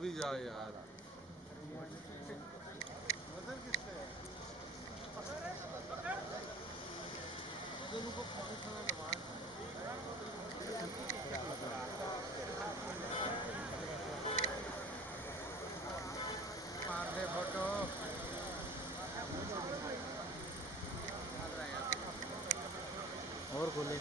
भी जा यार। मार दे फोटो। और खोले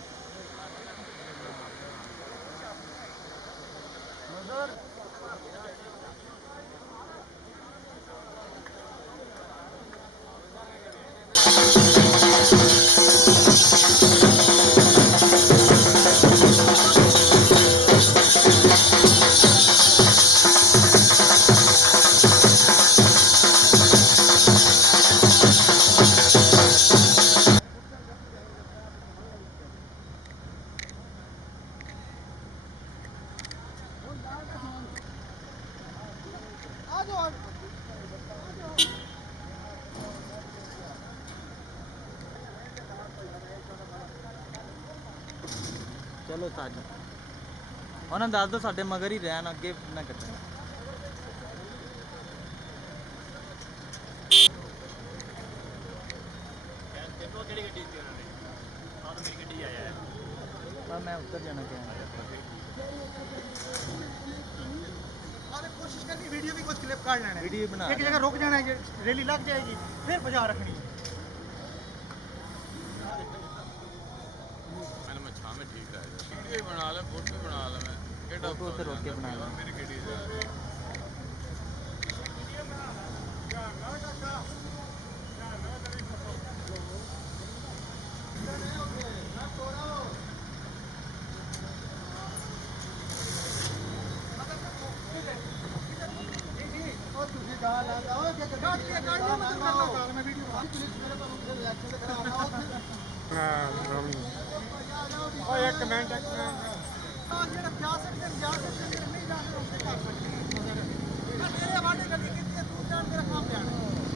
चलो साज उन्हें दस दो साडे मगर ही रहन अगे ना कट्टन मैं उतर जाना क्या कोशिश करनी वीडियो भी कुछ क्लिप काट लेना वीडियो बना एक जगह रुक जाना है रैली लग जाएगी फिर बजा रखनी है मैंने मैं छां में ठीक रहेगा वीडियो बना ले फोटो बना ले मैं केड़ा फोटो उधर रोक के बना ले मेरी केड़ी जा एक कमेंट जा सकते नहीं जा सकते नहीं जा सकते